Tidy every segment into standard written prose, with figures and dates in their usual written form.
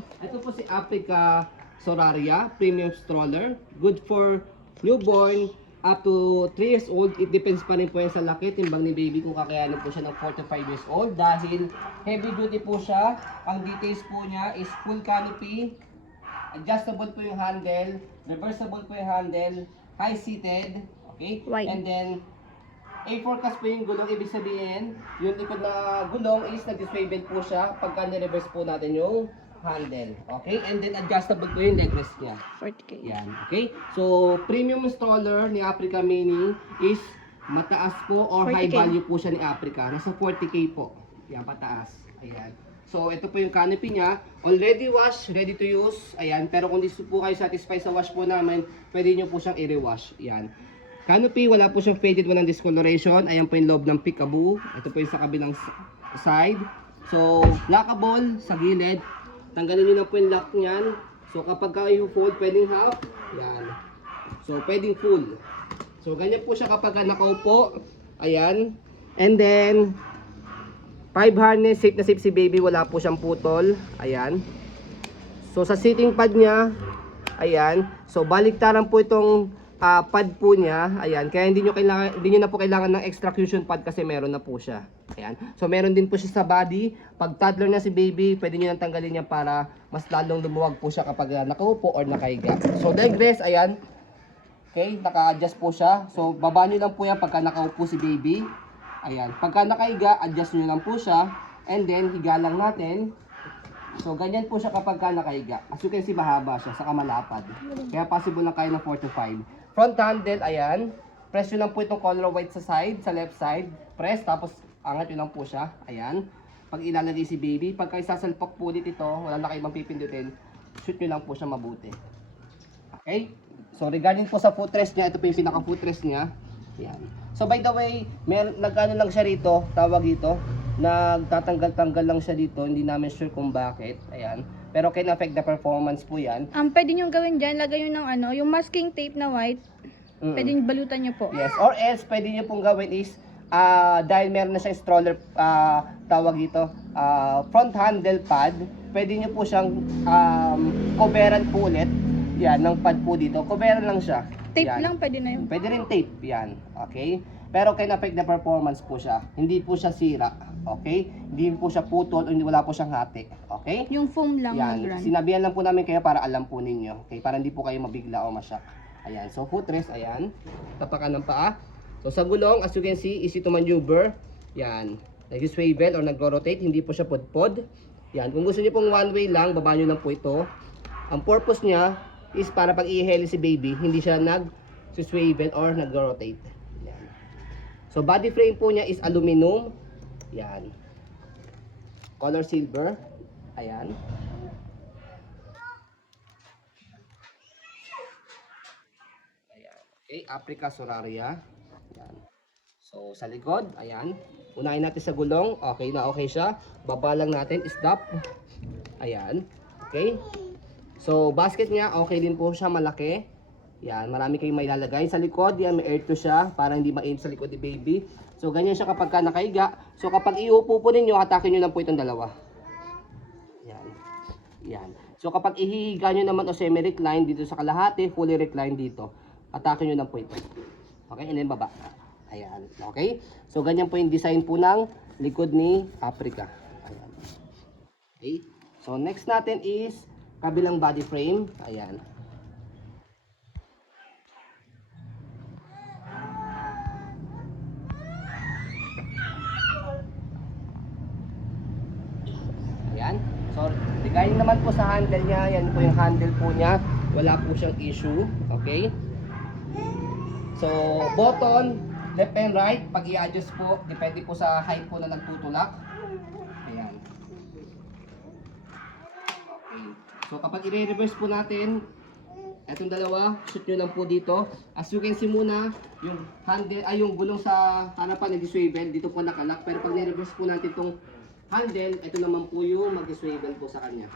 Ito po si Africa Soraria Premium Stroller. Good for newborn up to 3 years old. It depends pa rin po yan sa laki, timbang ni baby kung kakayanin po siya ng 4 to 5 years old. Dahil heavy duty po siya. Ang details po niya is full canopy. Adjustable po yung handle. Reversible po yung handle. High seated. Okay? Wide. And then A4 po yung gulong, ibig sabihin, yung likod na gulong is nag-swivel po siya pagka ni-reverse po natin yung handle. Okay? And then adjustable po yung leg rest niya. 40K. Yan. Okay? So, premium stroller ni Africa Mini is mataas po or 40K. high value po siya ni Africa. Nasa 40K po. Yan, pataas. Ayan. So, ito po yung canopy niya. Already wash, ready to use. Ayan. Pero kung di po kayo satisfied sa wash po namin, pwede nyo po siyang i-rewash. Ayan. Canopy, wala po siyang faded, walang discoloration. Ayan po yung loob ng peekaboo. Ito po yung sa kabilang side. So, lockable sa gilid. Tanggalin nyo na po yung lock niyan. So, kapag kayo fold, pwedeng half. Ayan. So, pwedeng full. So, ganyan po siya kapag nakaupo. Ayan. And then, 5 harness, safe na safe si baby. Wala po siyang putol. Ayan. So, sa sitting pad niya, ayan. So, baliktaran po itong pad po niya. Ayan. Kaya hindi nyo na po kailangan ng extra cushion pad kasi meron na po siya. Ayan. So, meron din po siya sa body. Pag toddler na si baby, pwede nyo nang tanggalin niya para mas lalong lumuwag po siya kapag nakaupo or nakahiga. So, leg rest, ayan. Okay, naka-adjust po siya. So, baba nyo lang po yan pagka nakaupo si baby. Ayan. Pagka nakahiga, adjust nyo lang po siya. And then, higa lang natin. So, ganyan po siya kapag nakahiga. As you can see, mahaba siya, saka malapad. Kaya possible na kayo ng 4 to 5. Front handle, ayan. Press nyo lang po itong color white sa side, sa left side. Press, tapos angat nyo lang po siya. Ayan. Pag ilalagay si baby, pagka isasalpak po ulit ito, wala na kayong pipindutin, shoot nyo lang po siya mabuti. Okay? So, regarding po sa footrest niya, ito po yung pinaka footrest niya. Ayan. So, by the way, nag-ano lang siya rito, tawag ito, nagtatanggal-tanggal lang siya dito, hindi namin sure kung bakit. Ayan. Pero can affect the performance po yan. Pwede nyo gawin dyan, lagay nyo ng ano, yung masking tape na white. Pwede nyo balutan nyo po. Yes, or else pwede nyo pong gawin is dahil meron na siyang stroller, tawag ito, front handle pad, pwede nyo po siyang coveran po ulit. Yan, ng pad po dito. Coveran lang siya. Tape yan. lang, pwede na yun. Pwede rin tape, yan. Okay? Pero can affect the performance po siya. Hindi po siya sira. Okay? Hindi po siya putol o hindi wala po siyang hati. Okay? Yung foam lang yan. ng brand. Sinabihan lang po namin kayo para alam po ninyo. Okay? Para hindi po kayo mabigla o masyak. Ayan. So, footrest, ayan. Tapakan ng paa. So, sa gulong, as you can see, easy to maneuver. Yan. Nag-swivel or nag-rotate. Hindi po siya pod-pod. Yan. Kung gusto niyo pong one way lang, baba nyo lang po ito. Ang purpose niya is para pag i-heli si baby, hindi siya nag-swivel or nag-rotate. Yan. So, body frame po niya is aluminum. Yan. Color silver. Ayan. Ayan. Okay, Africa Soraria. Ayan. So, sa likod, ayan. Unahin natin sa gulong. Okay na okay siya. Baba lang natin. Stop. Ayan. Okay. So, basket niya, okay din po siya, malaki. Yan, marami kayong may lalagay. Sa likod, yan, may air to siya, para hindi mainit sa likod ni baby. So, ganyan siya kapag nakahiga. So, kapag iupo po ninyo, atakin nyo lang po itong dalawa. Yan. Yan. So, kapag ihihiga nyo naman o semi-recline dito sa kalahati, fully recline dito, atakin nyo lang po ito. Okay, and then baba. Ayan. Okay? So, ganyan po yung design po ng likod ni Africa. Ayan. Okay? So, next natin is kabilang body frame. Ayan. Ayan. So, regarding naman po sa handle niya, yan po yung handle po niya. Wala po siyang issue. Okay? So, button, left and right. Pag i-adjust po, depende po sa height po na nagtutulak. Ayan. Okay. So, kapag i-reverse po natin, etong dalawa, shoot nyo lang po dito. As you can see muna, yung handle, yung gulong sa harapan nag-swivel, dito po nakalak. Pero pag i-reverse po natin itong handle, ito naman po yung mag-swivel po sa kanya.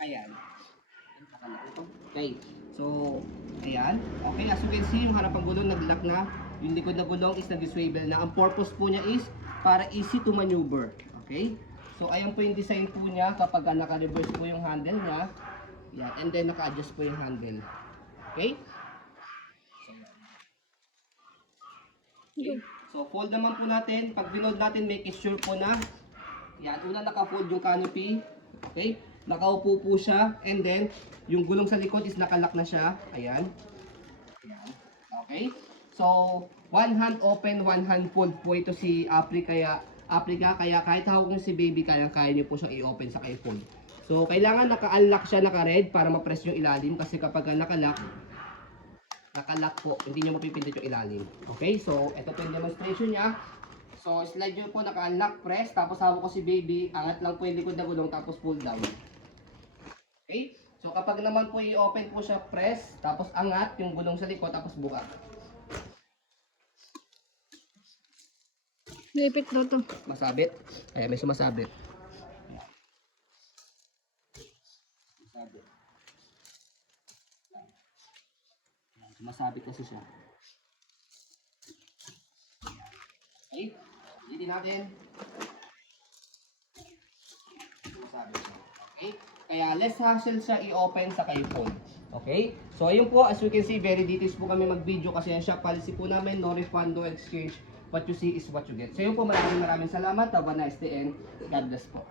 Ayan. Okay. So, ayan. Okay, as you can see, yung harapang gulong nag-lock na. Yung likod na gulong is nag-swivel na. Ang purpose po niya is para easy to maneuver. Okay? So ayan po yung design po niya kapag naka-reverse po yung handle niya. Yan, and then naka-adjust po yung handle. Okay? Okay. So fold naman po natin. Pag binold natin, make sure po na yan, una naka-fold yung canopy. Okay? Nakaupo po siya. And then, yung gulong sa likod is nakalock na siya. Ayan. Ayan. Okay? So, one hand open, one hand fold po ito si Africa. Kaya kahit hawak niyo si baby, kaya niyo po siyang i-open sa i-fold. So, kailangan naka-unlock siya, naka-red para ma-press yung ilalim. Kasi kapag nakalock po, hindi nyo mapipindot yung ilalim. Okay? So, ito po yung demonstration niya. So, slide nyo po, naka-unlock, press. Tapos hawak ko si baby. Angat lang po yung likod na gulong, tapos pull down. Okay? So, kapag naman po i-open po siya, press. Tapos angat yung gulong sa likod, tapos buka. Lipit daw to. Masabit. Ayan, may sumasabit. Masabit. Ayan, sumasabit kasi siya. Okay? Ulitin natin. Sumasabit siya. Okay? Kaya less hassle siya i-open sa phone. Okay? So ayun po, as you can see, very details po kami mag-video kasi ang shop policy po namin, no refund, no exchange. What you see is what you get. So yun po, maraming salamat. Have a nice day and God bless po.